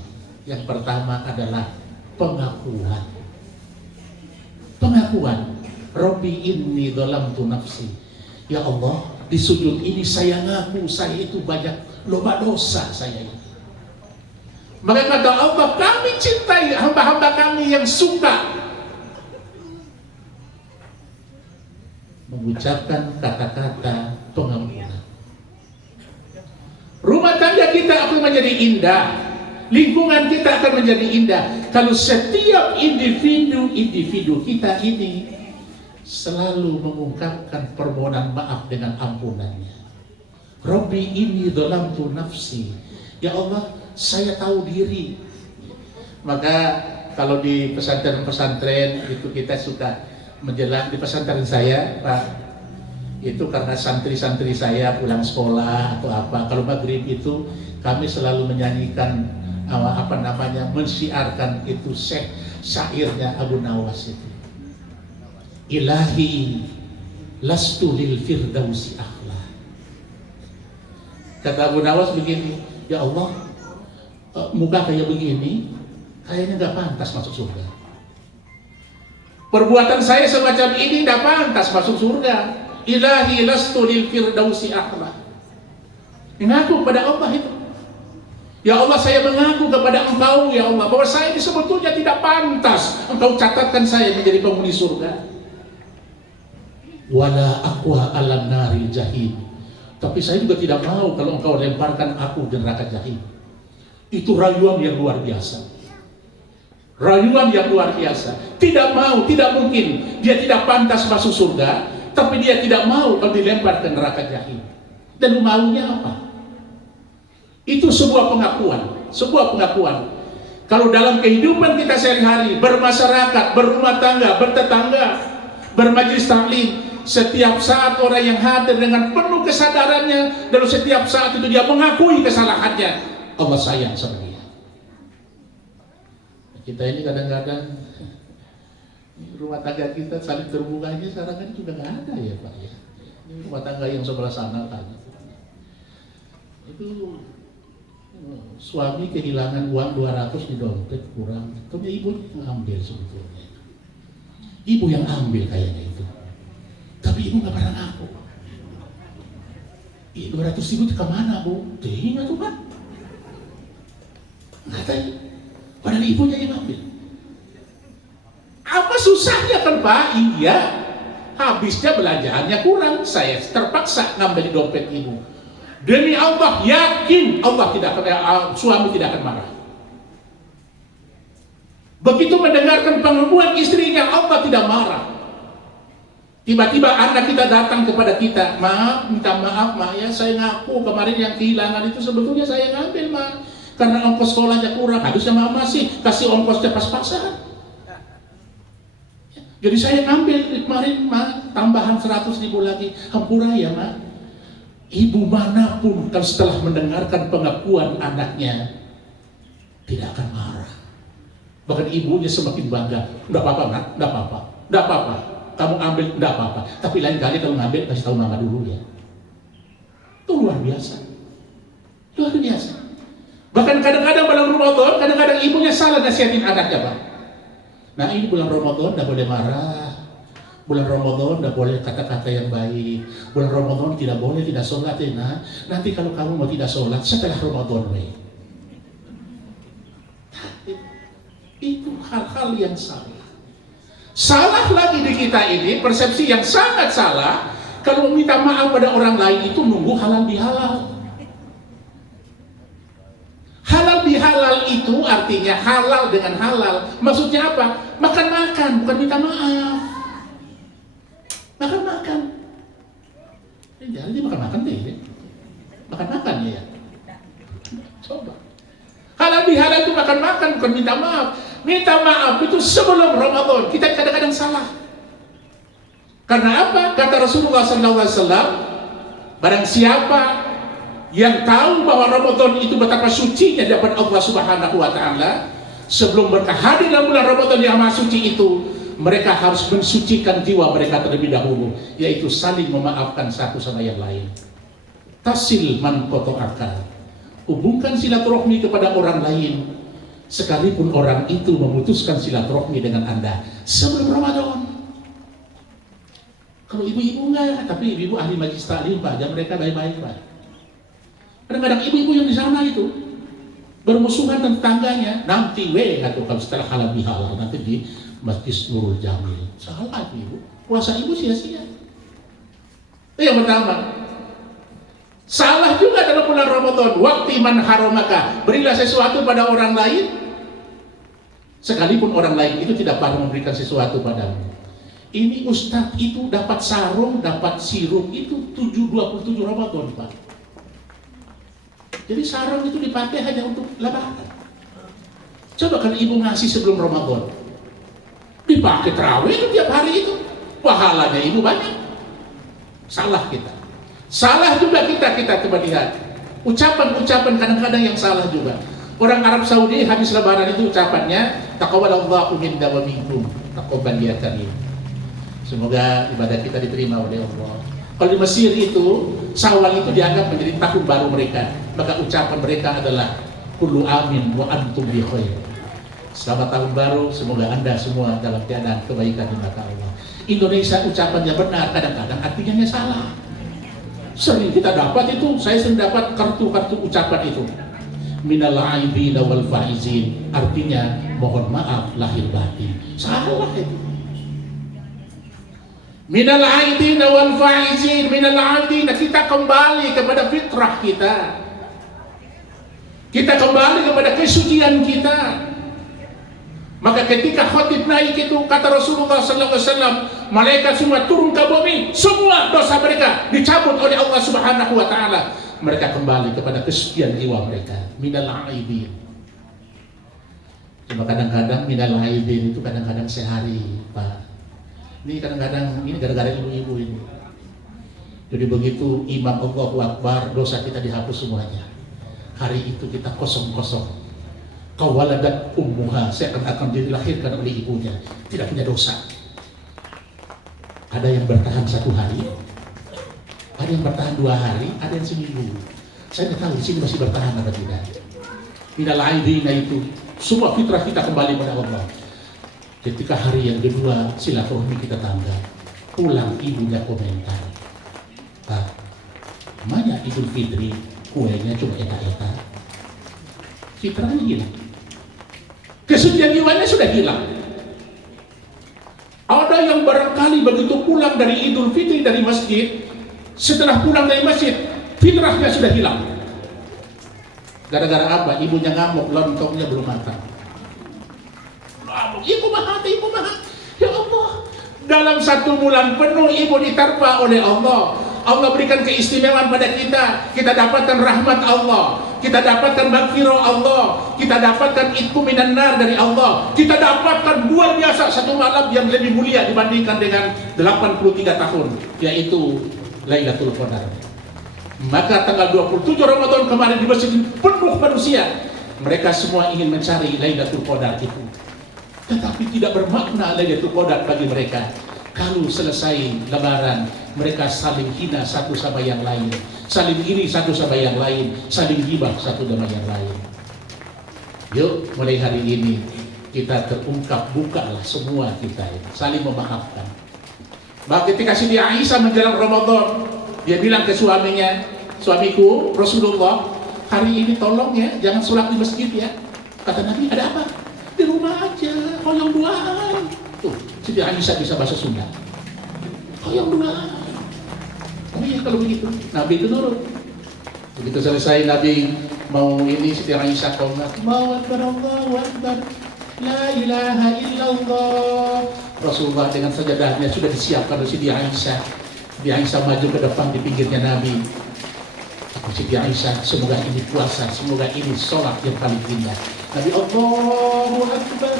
Yang pertama adalah pengakuan. Rabbi inni dhalamtu nafsi. Ya Allah, di sujud ini saya ngaku saya itu banyak loba dosa saya itu. Maka kata Allah, kami cintai hamba-hamba kami yang suka mengucapkan kata-kata pengampunan. Rumah tangga kita akan menjadi indah, lingkungan kita akan menjadi indah kalau setiap individu kita ini selalu mengungkapkan permohonan maaf dengan ampunannya. Rabbi inni dhalamtu nafsi. Ya Allah, saya tahu diri. Maka kalau di pesantren-pesantren itu kita suka menjelang, di pesantren saya Pak, itu karena santri-santri saya pulang sekolah atau apa, kalau maghrib itu kami selalu menyanyikan mensiarkan itu syairnya Abu Nawas itu, Ilahi lastu lil firdausi akhla. Kata Abu Nawas begini, ya Allah, muka kayak begini kayaknya gak pantas masuk surga. Perbuatan saya semacam ini gak pantas masuk surga. Ilahi lastu lil firdausi akhla. Mengaku pada Allah itu, ya Allah, saya mengaku kepada Engkau ya Allah bahwa saya ini sebetulnya tidak pantas Engkau catatkan saya menjadi penghuni surga. Wala aqwa alam nari jahim. Tapi saya juga tidak mau kalau engkau lemparkan aku ke neraka jahim. Itu rayuan yang luar biasa. Rayuan yang luar biasa. Tidak mau, tidak mungkin. Dia tidak pantas masuk surga, tapi dia tidak mau kalau dilempar ke neraka jahim. Dan maunya apa? Itu sebuah pengakuan. Sebuah pengakuan. Kalau dalam kehidupan kita sehari-hari, bermasyarakat, berumah tangga, bertetangga, bermajlis taklim, setiap saat orang yang hadir dengan penuh kesadarannya, dan setiap saat itu dia mengakui kesalahannya, Allah sayang sama dia. Kita ini kadang-kadang rumah tangga kita saling terbukanya sekarang kan juga nggak ada ya Pak ya. Ini rumah tangga yang sebelah sana kan. Itu suami kehilangan uang 200 di dompet kurang, tapi ibu ngambil sebetulnya. Ibu yang ambil kayaknya itu. Tapi ibu nggak pernah ngaku. 200 ribu itu kemana Bu? Tidak tuh Pak. Nggak tahu. Padahal ibunya yang ambil. Apa susahnya kan Pak? Iya. Habisnya belanjaannya kurang. Saya terpaksa ngambil dompet ibu. Demi Allah yakin Allah tidak akan, suami tidak akan marah. Begitu mendengarkan pengakuan istrinya, Allah tidak marah. Tiba-tiba anak kita datang kepada kita, maaf, minta maaf mak ya, saya ngaku kemarin yang kehilangan itu sebetulnya saya ngambil mak, karena ongkos sekolahnya kurang, harusnya mama sih kasih ongkosnya pas-pasan. Jadi saya ngambil kemarin mak, tambahan 100 ribu lagi, hampura ya mak. Ibu manapun kalau setelah mendengarkan pengakuan anaknya tidak akan marah. Bahkan ibunya semakin bangga. Enggak apa-apa nak, enggak apa-apa, enggak apa-apa. Kamu ambil, enggak apa-apa. Tapi lain kali kalau ngambil kasih tahu mama dulu ya. Itu luar biasa. Luar biasa. Bahkan kadang-kadang bulan Ramadan, kadang-kadang ibunya salah nasihatin anaknya Pak. Nah ini bulan Ramadan enggak boleh marah. Bulan Ramadan tidak boleh kata-kata yang baik. Bulan Ramadan tidak boleh tidak sholat ya nah. Nanti kalau kamu mau tidak sholat setelah Ramadan itu hal-hal yang salah. Salah lagi di kita ini, persepsi yang sangat salah. Kalau meminta maaf pada orang lain itu nunggu halal bihalal. Halal bihalal itu artinya halal dengan halal. Maksudnya apa? Makan-makan, bukan minta maaf. Makan-makan. Jangan dia makan-makan deh. Makan-makan ya. Coba. Halal bihalal itu makan-makan, bukan minta maaf. Minta maaf itu sebelum Ramadan. Kita kadang-kadang salah. Karena apa? Kata Rasulullah SAW, barang siapa yang tahu bahwa Ramadan itu betapa sucinya dapat Allah Subhanahu Wa Taala, sebelum mereka hadir dalam bulan Ramadan yang maha suci itu, mereka harus mensucikan jiwa mereka terlebih dahulu, yaitu saling memaafkan satu sama yang lain. Tasil man qata'aka, hubungkan silaturahmi kepada orang lain, sekalipun orang itu memutuskan silaturahmi dengan Anda sebelum Ramadan. Kalau ibu-ibu enggak, tapi ibu ahli majlis taklim Pak, dan mereka baik-baik Pak. Kadang-kadang ibu-ibu yang di sana itu bermusuhan dengan tetangganya, nanti kalau setelah halal bihalal nanti di Masjid Nurul Jamil. Salah ibu, puasa ibu sia-sia. Itu yang pertama. Salah juga dalam bulan Ramadan. Waktu man haramaka, berilah sesuatu pada orang lain, sekalipun orang lain itu tidak pernah memberikan sesuatu padamu. Ini ustadz itu dapat sarung, dapat sirup itu 27 Ramadan Pak. Jadi sarung itu dipakai hanya untuk lebaran. Coba kalau ibu ngasih sebelum Ramadan, dipakai terawih itu tiap hari itu, pahalanya ibu banyak. Salah kita. Salah juga kita coba lihat. Ucapan-ucapan kadang-kadang yang salah juga. Orang Arab Saudi habis lebaran itu ucapannya, taqabbalallahu minna wa minkum, taqabbal ya karim. Semoga ibadah kita diterima oleh Allah. Kalau di Mesir itu, Syawal itu dianggap menjadi tahun baru mereka. Maka ucapan mereka adalah kullu amin wa antum bi khair. Selamat tahun baru, semoga Anda semua dalam keadaan kebaikan di mata Allah. Indonesia ucapannya benar, kadang-kadang artinya salah. Sering kita dapat itu, saya sering dapat kartu-kartu ucapan itu. Minal aibina wal faizin, artinya mohon maaf lahir batin. Salah itu. Minal aidina wal faizin, minal aidina, kita kembali kepada fitrah kita. Kita kembali kepada kesucian kita. Maka ketika khatib naik itu, kata Rasulullah sallallahu alaihi wasallam, malaikat semua turun ke bumi, semua dosa mereka dicabut oleh Allah Subhanahu wa taala. Mereka kembali kepada kesucian jiwa mereka. Minal aidin. Cuma kadang-kadang minal aidin itu kadang-kadang sehari, Pak. Ini kadang-kadang ini gara-gara ibu-ibu ini. Jadi begitu imam Allahu Akbar, dosa kita dihapus semuanya. Hari itu kita kosong-kosong. Kawaladat ummuha, seakan-akan dia dilahirkan oleh ibunya, tidak punya dosa. Ada yang bertahan 1 hari, ada yang bertahan 2 hari, ada yang seminggu. Saya tidak tahu di sini masih bertahan atau tidak. Minal aidina itu semua fitrah kita kembali pada Allah. Ketika hari yang kedua silaturahmi kita tanggap, pulang ibunya komentar, Pak, mana Idul Fitri kuenya cuma eta-eta, fitrahnya hilang, kesucian jiwanya sudah hilang. Ada yang barangkali begitu pulang dari Idul Fitri dari masjid, setelah pulang dari masjid fitrahnya sudah hilang. Gara-gara apa? Ibunya ngamuk, lontongnya belum matang. Ibu mahat. Ya Allah, dalam 1 bulan penuh ibu diterpa oleh Allah. Allah berikan keistimewaan pada kita. Kita dapatkan rahmat Allah, kita dapatkan maghfirah Allah, kita dapatkan itqu minan nar dari Allah. Kita dapatkan luar biasa 1 malam yang lebih mulia dibandingkan dengan 83 tahun, yaitu Lailatul Qadar. Maka tanggal 27 Ramadan kemarin di masjid penuh manusia. Mereka semua ingin mencari Lailatul Qadar itu. Tetapi tidak bermakna Lailatul Qadar bagi mereka. Kalau selesai lebaran, mereka saling hina satu sama yang lain, saling iri satu sama yang lain, saling gibah satu sama yang lain. Yuk, mulai hari ini kita terungkap, bukalah semua kita ini, saling memaafkan. Bahkan ketika Siti Aisyah menjelang Ramadan, dia bilang ke suaminya, suamiku Rasulullah, hari ini tolong ya, jangan sholat di masjid ya. Kata Nabi, ada apa? Di rumah aja, koyong duaan. Tuh, Siti Aisyah bisa bahasa Sunda. Koyong duaan. Oh iya kalau begitu, Nabi itu nurut. Begitu selesai Nabi mau ini, Siti Aisyah qomat, Allahu Akbar, Allahu Akbar, la ilaha illallah. Rasulullah dengan sajadahnya sudah disiapkan oleh Siti Aisyah. Siti Aisyah maju ke depan di pinggirnya Nabi. Siti Aisyah, semoga ini puasa, semoga ini sholat yang paling indah. Nabi Allahu Akbar.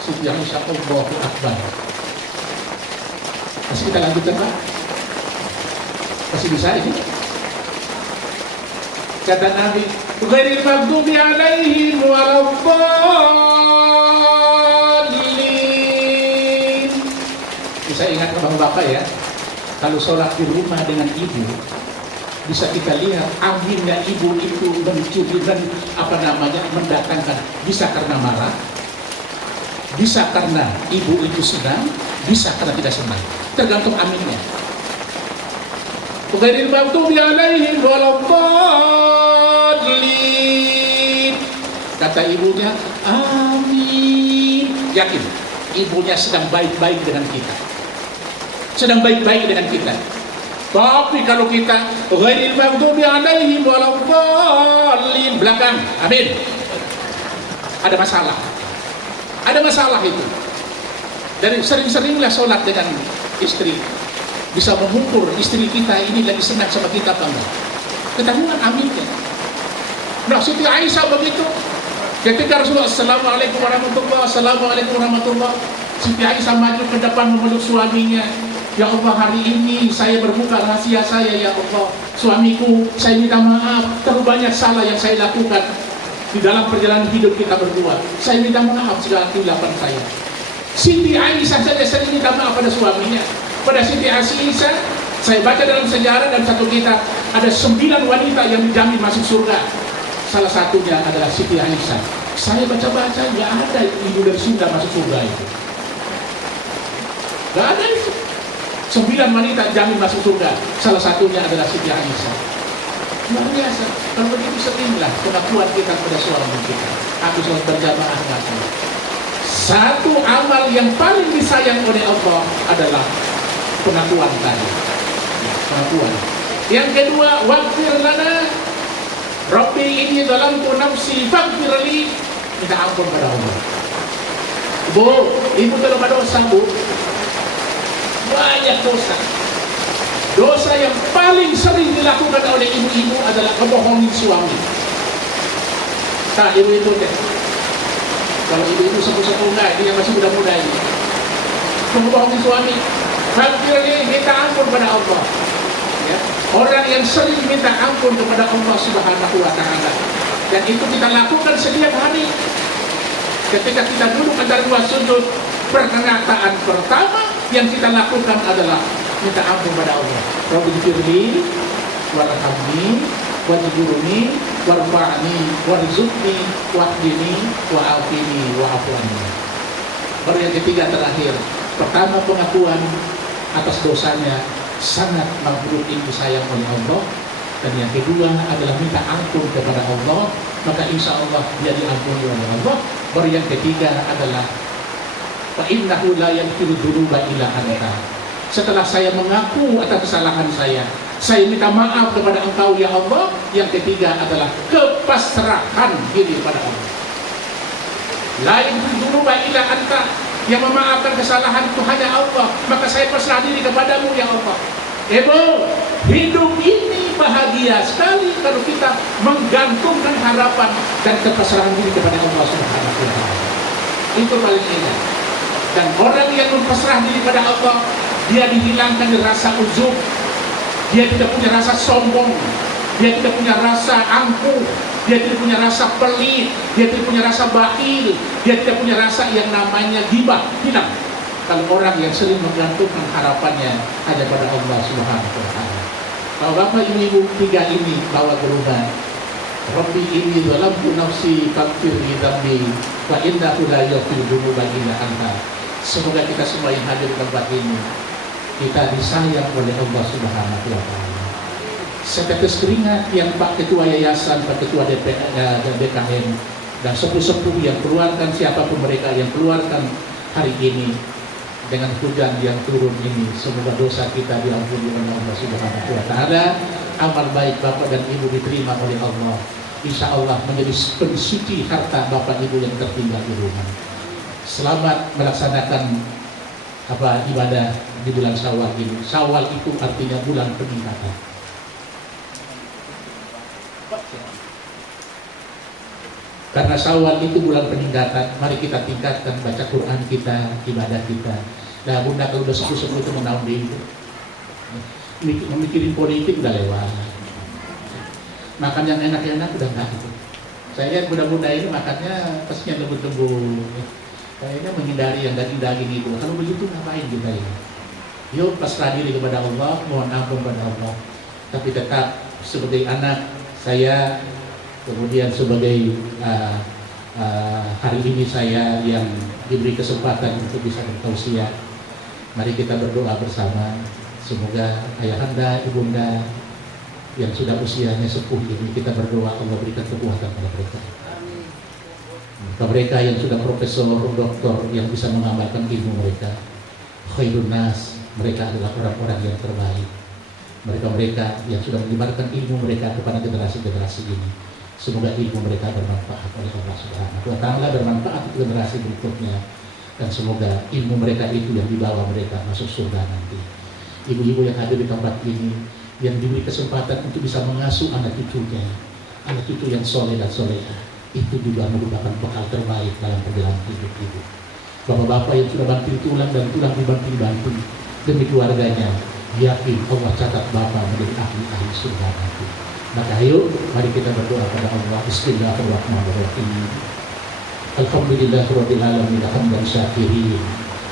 Siti Aisyah Allahu Akbar. Masih kita lanjutkan Pak? Masih bisa ini? Kata Nabi, ghairil maghdubi alaihim waladdallin. Bisa ingat ke Bapak ya, kalau sholat di rumah dengan ibu, bisa kita lihat anginnya ibu itu mencuri dan mendatangkan, bisa karena marah, bisa karena ibu itu senang, bisa karena tidak senang, tergantung anginnya. Ghairil maghdubi alaihim waladdallin. Kata ibunya, amin. Yakin ibunya sedang baik-baik dengan kita, sedang baik-baik dengan kita. Tapi kalau kita ghairil maghdubi alaihim waladdallin belakang, amin, ada masalah. Ada masalah itu. Dan sering-seringlah sholat dengan istri, bisa mengukur istri kita ini lagi senang sama kita apa enggak. Ketahuan aminnya. Nah, Siti Aisyah begitu. Ketika Rasulullah Assalamualaikum warahmatullahi, Assalamualaikum warahmatullahi, Siti Aisyah maju ke depan memeluk suaminya. Ya Allah, hari ini saya berbuka rahasia saya, ya Allah. Suamiku, saya minta maaf, terlalu banyak salah yang saya lakukan di dalam perjalanan hidup kita berdua. Saya minta maaf segala kesilapan saya. Siti Aisyah saja sering minta maaf pada suaminya. Pada Siti Aisyah, saya baca dalam sejarah dan satu kitab, ada 9 wanita yang dijamin masuk surga. Salah satunya adalah Siti Aisyah. Saya baca-baca, nggak ada ibu dari Sunda masuk surga itu. Nggak ada itu. 9 wanita jamin masuk surga. Salah satunya adalah Siti Aisyah. Luar biasa. Kalau begitu seringlah pengakuan kita kepada suami kita. Aku sholat berjamaah ngaku. Satu amal yang paling disayang oleh Allah adalah pengakuan tadi. Pengakuan. Yang kedua, waghfir lana Rabbi inni zalamtu nafsi faghfirli, minta ampun pada Allah. Bu, ibu telah berdosa, Bu. Banyak dosa. Dosa yang paling sering dilakukan oleh ibu-ibu adalah kebohongin suami. Nah, ibu-ibu deh. Kalau ibu-ibu sepuh-sepuh enggak, ini yang masih muda-muda ini. Kebohongin suami. Faghfirli, minta ampun pada Allah. Ya. Orang yang sering minta ampun kepada Allah Subhanahu wa Ta'ala, dan itu kita lakukan setiap hari. Ketika kita duduk antara dua sujud, pernyataan pertama yang kita lakukan adalah minta ampun pada Allah. Rabbighfirli warhamni wajburni warfa'ni warzuqni wahdini wa'afini wa'fu anni. Baru yang ketiga terakhir, pertama pengakuan atas dosanya, sangat makhluk itu sayang oleh Allah, dan yang kedua adalah minta ampun kepada Allah, maka insya Allah dia diampuni oleh Allah. Baru yang ketiga adalah fa innahu la yaghfiru dzunuba illa anta. Setelah saya mengaku atas kesalahan saya minta maaf kepada Engkau ya Allah. Yang ketiga adalah kepasrahan diri pada Allah. La yaghfiru dzunuba illa anta. Yang memaafkan kesalahan itu hanya Allah, maka saya pasrah diri kepadamu ya Allah. Ibu, hidup ini bahagia sekali kalau kita menggantungkan harapan dan kepasrahan diri kepada Allah Subhanahu wa Ta'ala. Itu paling indah. Dan orang yang berpasrah diri pada Allah, dia dihilangkan rasa ujub, dia tidak punya rasa sombong, dia tidak punya rasa angkuh, dia tidak punya rasa pelit, dia tidak punya rasa bakhil, dia tidak punya rasa yang namanya ghibah, hilang. Kalau orang yang sering menggantungkan harapannya hanya pada Allah Subhanahu wa Ta'ala. Kalau bapak ibu tiga ini bawa ke rumah, Rabbi inni zalamtu nafsi faghfirli dzambi wa innahu la yaghfiru dzunuba illa anta. Semoga kita semua yang hadir di tempat ini, kita disayang oleh Allah Subhanahu wa Ta'ala. Setetes keringat yang Pak Ketua Yayasan, Pak Ketua DKM, dan sepuh-sepuh yang keluarkan, siapapun mereka yang keluarkan hari ini, dengan hujan yang turun ini, semoga dosa kita diampuni oleh Allah Subhanahu wa Ta'ala. Amal baik Bapak dan Ibu diterima oleh Allah, insya Allah menjadi pensuci harta Bapak Ibu yang tertinggal di rumah. Selamat melaksanakan ibadah di bulan Syawal ini. Syawal itu artinya bulan peningkatan. Karena Syawal itu bulan peningkatan, mari kita tingkatkan baca Quran kita, ibadah kita. Nah, Bunda kalau udah sepuh-sepuh itu menaun diri, memikirin politik udah lewat, makan yang enak-enak udah enggak. Saya lihat muda-muda ini makannya pastinya lembut-lembut, kayaknya menghindari yang daging-daging itu. Kalau begitu ngapain kita ini? Yuk pasrah diri kepada Allah, mohon ampun kepada Allah. Tapi tetap sebagai anak saya, kemudian sebagai hari ini saya yang diberi kesempatan untuk bisa bertausiah, mari kita berdoa bersama. Semoga ayahanda, ibunda yang sudah usianya sepuh ini, kita berdoa Allah berikan kekuatan pada mereka. Mereka yang sudah profesor, doktor, yang bisa mengamalkan ilmu mereka, khairun nas, mereka adalah orang-orang yang terbaik. Mereka yang sudah menyebarkan ilmu mereka kepada generasi-generasi ini, semoga ilmu mereka bermanfaat oleh Allah Subhanahu wa Ta'ala, bermanfaat untuk generasi berikutnya, dan semoga ilmu mereka itu yang dibawa mereka masuk surga nanti. Ibu-ibu yang hadir di tempat ini, yang diberi kesempatan untuk bisa mengasuh anak cucunya, anak cucu yang soleh dan soleha, itu juga merupakan bekal terbaik dalam perjalanan hidup ibu. Bapak-bapak yang sudah banting tulang dan tulang dibanting-banting demi keluarganya, yakin Allah catat bapak menjadi ahli surga nanti. Maka ayo, mari kita berdoa pada Allah. Bismillahirrahmanirrahim. Alhamdulillahirabbil alamin, hamdan syakirin,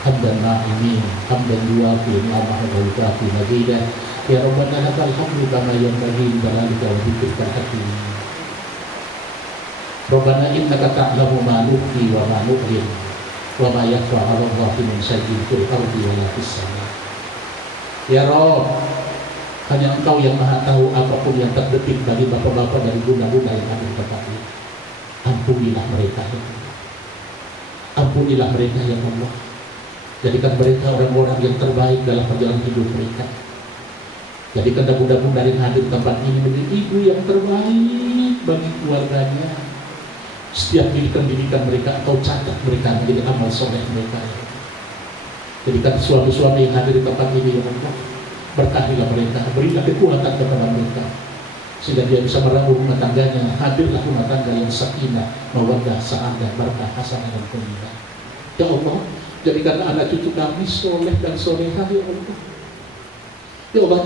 hamdan na'imin, hamdan yuwafi ni'amahu wa yukafi mazidah. Ya Rabbana lakal hamdu kama yanbaghi li jalalika wa dhikrikal hakim. Rabbana innaka ta'lamu ma nukhfi wa ma nu'lin wa ma yakhfa 'ala Allahi min syai'in fil ardi wa la fis sama'. Ya Rabb, hanya Engkau yang maha tahu apapun yang terdetik bagi bapak-bapak dan bunda-bunda yang ada di tempat ini. Ampunilah mereka, ya Allah. Ampunilah mereka, ya Allah. Jadikan mereka orang-orang yang terbaik dalam perjalanan hidup mereka. Jadikan mudah-mudahan dari hadir tempat ini menjadi ibu yang terbaik bagi keluarganya. Setiap didikan mereka atau catat mereka menjadi amal soleh mereka. Jadikan suami-suami yang hadir di tempat ini ya Allah, berkahilah mereka, berilah kekuatan kepada mereka, sehingga dia bisa merawat rumah tangganya. Hadirlah rumah tangga yang sakinah, mawaddah, sa'adah, barakah, hasanah dan fadilah. Ya Allah, jadikan anak cucu kami soleh dan solehah ya Allah. Ya Allah,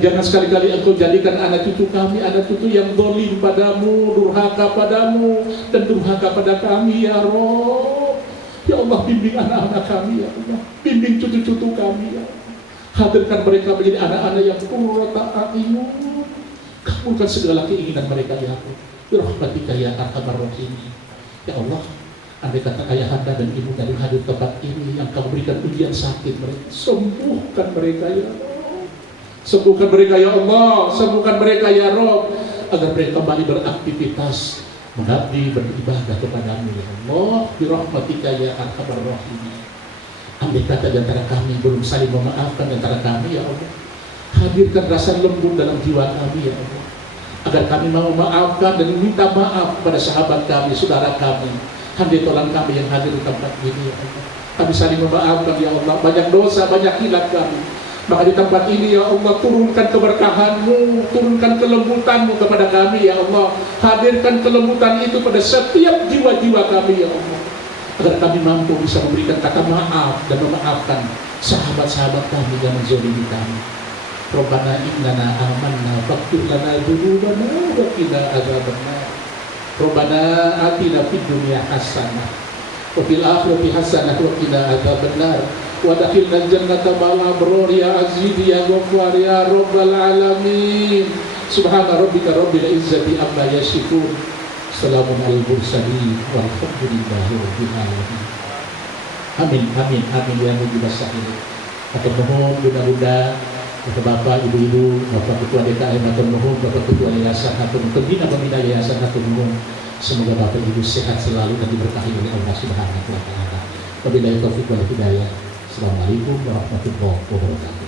jangan sekali-kali Engkau jadikan anak cucu kami anak cucu yang zalim padamu, durhaka padamu, dan durhaka pada kami ya Rabb. Ya Allah, bimbing anak-anak kami ya Allah, bimbing cucu-cucu kami ya Allah. Hadirkan mereka menjadi anak-anak yang qurrata a'yun. Kabulkan segala keinginan mereka ya Allah. Birahmatika ya arhamar rahimin. Ya Allah, andai kata ayahanda dan ibu dari hadir tempat ini yang Kau berikan ujian sakit mereka, sembuhkan mereka ya Allah. Sembuhkan mereka ya Allah, sembuhkan mereka ya Rabb, agar mereka kembali beraktivitas, mengabdi, beribadah kepadamu ya Allah. Birahmatika ya arhamar rahimin. Andai kata di antara kami belum saling memaafkan di antara kami ya Allah, hadirkan rasa lembut dalam jiwa kami ya Allah, agar kami mau memaafkan dan minta maaf pada sahabat kami, saudara kami, hamba tolong kami yang hadir di tempat ini ya Allah. Kami saling memaafkan ya Allah, banyak dosa, banyak hilaf kami. Maka di tempat ini ya Allah, turunkan keberkahan-Mu, turunkan kelembutan-Mu kepada kami ya Allah. Hadirkan kelembutan itu pada setiap jiwa-jiwa kami ya Allah, agar kami mampu bisa memberikan kata maaf dan memaafkan sahabat-sahabat kami yang menzalimi kami. Rabbana innana amanna faghfir lana dzunubana wa qina adzabannar. Rabbana atina fid dunya hasanah wa fil akhirati hasanah wa qina adzabannar. Wa adkhilna jannata ma'al abrar ya aziz ya ghaffar ya rabbal alamin. Subhana rabbika rabbil izzati amma yasifun. Assalamu alal mursalin walhamdulillahi rabbil alamin. Amin amin amin ya mujibas sa'ilin. Atur nuhun bunda-bunda, Bapak, Ibu-ibu, Bapak Ketua DKM, atur nuhun, Bapak Ketua Yayasan, atur nuhun, pembina Yayasan, atur nuhun. Semoga Bapak Ibu sehat selalu dan diberkahi oleh Allah Subhanahu wa taala. Wabillahi taufiq wal hidayah. Assalamualaikum warahmatullahi wabarakatuh.